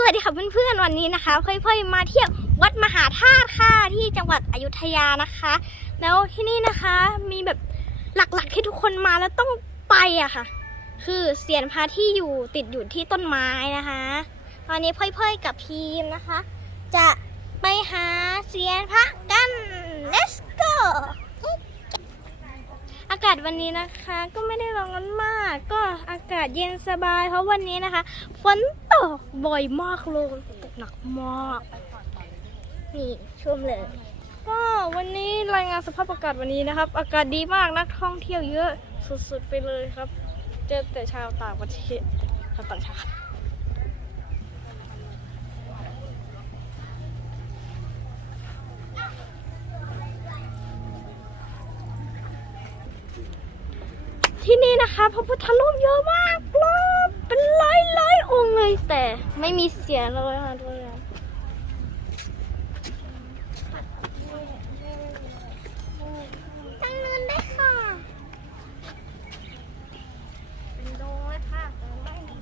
สวัสดีค่ะเพื่อนๆวันนี้นะคะเพื่อนๆมาเที่ยววัดมหาธาตุค่ะที่จังหวัดอยุธยานะคะ แล้วที่นี่นะคะมีแบบหลักๆที่ทุกคนมาแล้วต้องไปอะค่ะ คือเสียนพระที่อยู่ติดอยู่ที่ต้นไม้นะคะ ตอนนี้เพื่อนๆกับพีมนะคะ จะไปหาเสียนพระกัน let's go ากาศวันนี้นะคะ ก็ไม่ได้ร้อนมาก ก็อากาศเย็นสบาย เพราะวันนี้นะคะฝนตกบ่อยมากเลยตกหนักมากนี่ชุ่มเลย ก็วันนี้รายงานสภาพอากาศวันนี้นะครับ อากาศดีมากนักท่องเที่ยวเยอะสุดๆไปเลยครับ เจอแต่ชาวต่างประเทศชาวต่างชาติ ที่นี่นะคะพระพุทธรูปเยอะมากรอบเป็นร้อยร้อยๆองค์เลยแต่ไม่มีเสียงเลยค่ะทุกคน ตั้งเนินได้ค่ะ เป็นโดงเลยค่ะแต่ไม่มี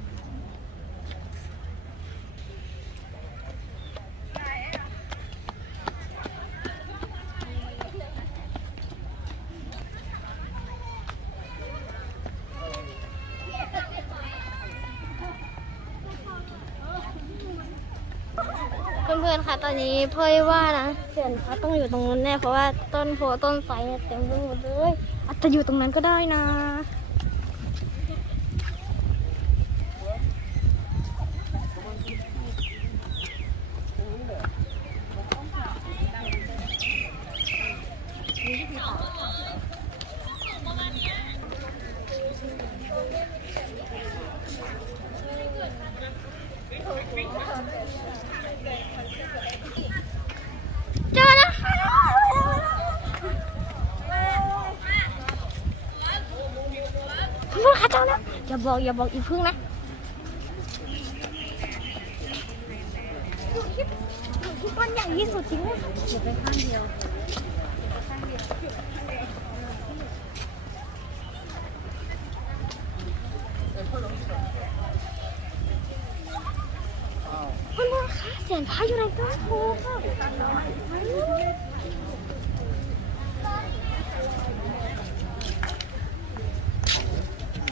เพื่อนๆค่ะ ตอนนี้เพื่อว่านะเสียนพระต้องอยู่ตรงนั้นแน่เพราะว่าต้นโพต้นไทรเนี่ยเต็มไปหมดเลยอาจจะอยู่ตรงนั้นก็ได้นะ พื่อนๆค่ะเจอแล้วอย่าบอกอย่าบอกอีพึ่งนะอยู่ที่อยู่ที่ต้นใหญ่ที่สุดจริงไหมอยู่ไปข้างเดียวเพื่อนๆคะเสียงพาอยู่ในต้นโพค่ะ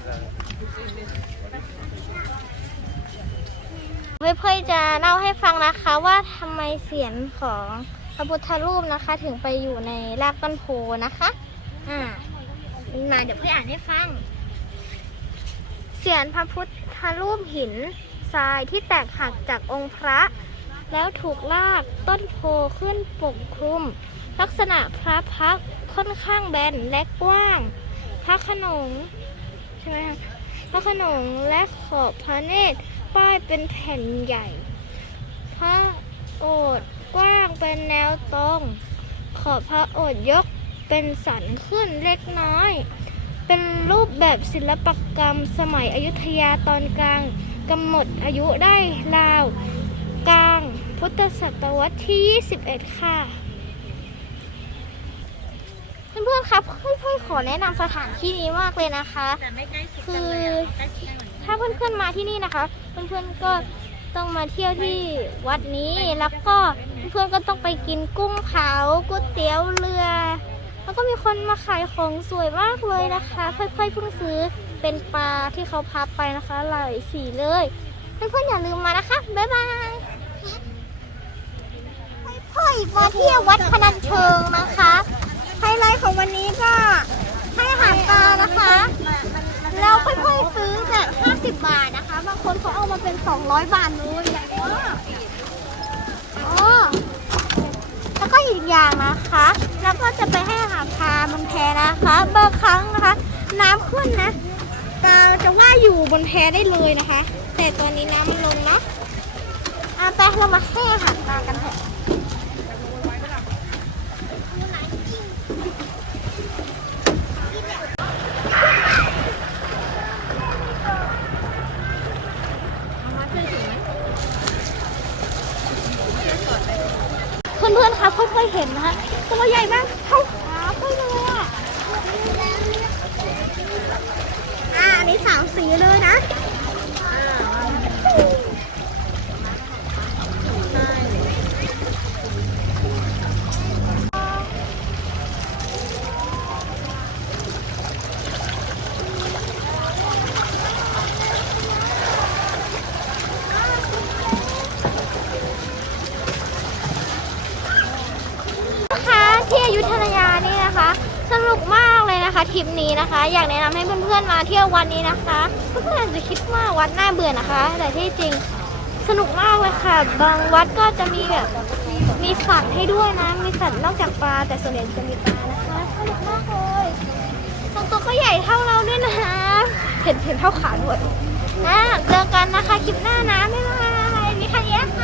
เพื่อนจะเล่าให้ฟังนะคะว่าทำไมเสียงของพระพุทธรูปนะคะ ถึงไปอยู่ในรากต้นโพนะคะ อ่า มาเดี๋ยวเพื่อนอ่านให้ฟัง เสียนพระพุทธรูปหินทรายที่แตกหักจากองค์พระ แล้วถูกลากต้นโพขึ้นปกคลุม ลักษณะพระพักค่อนข้างแบนและกว้าง พระขนง ใช่ไหมคะพระขนงและขอบพระเนตรป้ายเป็นแผ่นใหญ่ พระโอษฐ์กว้างเป็นแนวตรง ขอบพระโอษฐ์ยกเป็นสันขึ้นเล็กน้อย เป็นรูปแบบศิลปกรรมสมัยอยุธยาตอนกลางกำหนดอายุได้ราว กลางพุทธศตวรรษที่ 21 ค่ะ เพื่อนๆครับเพื่อนๆขอแนะนำสถานที่นี้มากเลยนะคะ คือถ้าเพื่อนๆมาที่นี่นะคะ เพื่อนๆก็ต้องมาเที่ยวที่วัดนี้แล้วก็เพื่อนๆก็ต้องไปกินกุ้งเผาก๋วยเตี๋ยวเรือ แล้วก็มีคนมาขายของสวยมากเลยนะคะ ค่อยๆเพิ่งซื้อเป็นปลาที่เขาพับไปนะคะหลายสีเลย เพื่อนๆอย่าลืมมานะคะบ๊ายบายค่อยๆมาเที่ยววัดพนัญเชิงนะคะ ไฮไลท์ของวันนี้ก็ให้อาหารปลานะคะแล้วค่อยๆซื้อแบบ50 บาทนะคะ บางคนเขาเอามาเป็น 200 บาทเลยใหญ่มากอ๋อแล้วก็อีกอย่างนะคะ แล้วก็จะไปให้อาหารปลาบนแพนะคะบางครั้งนะคะ น้ำขึ้นนะปลาจะว่ายอยู่บนแพได้เลยนะคะ แต่ตอนนี้น้ำมันลงเนาะอะไปเรามาให้อาหารปลากันเถอะ เพิ่งเคะค่อยเห็นนะคะตัวใหญ่มากเท่าขาไปเลยอะอ่าอันนี้สามสีเลยนะ คะทริปนี้นะคะ อยากแนะนำให้เพื่อนๆมาเที่ยววันนี้นะคะเพื่อนๆอาจจะคิดว่าวัดน่าเบื่อนะคะ แต่ที่จริงสนุกมากเลยค่ะ บางวัดก็จะมีแบบมีสัตว์ให้ด้วยนะ มีสัตว์นอกจากปลาแต่ส่วนใหญ่จะมีปลานะคะสนุกมากเลยบางตัวก็ใหญ่เท่าเราด้วยนะเห็นเห็นเท่าขาด้วยนะเจอกันนะคะคลิปหน้านะบ๊ายบายมีใครแย่ค่ะ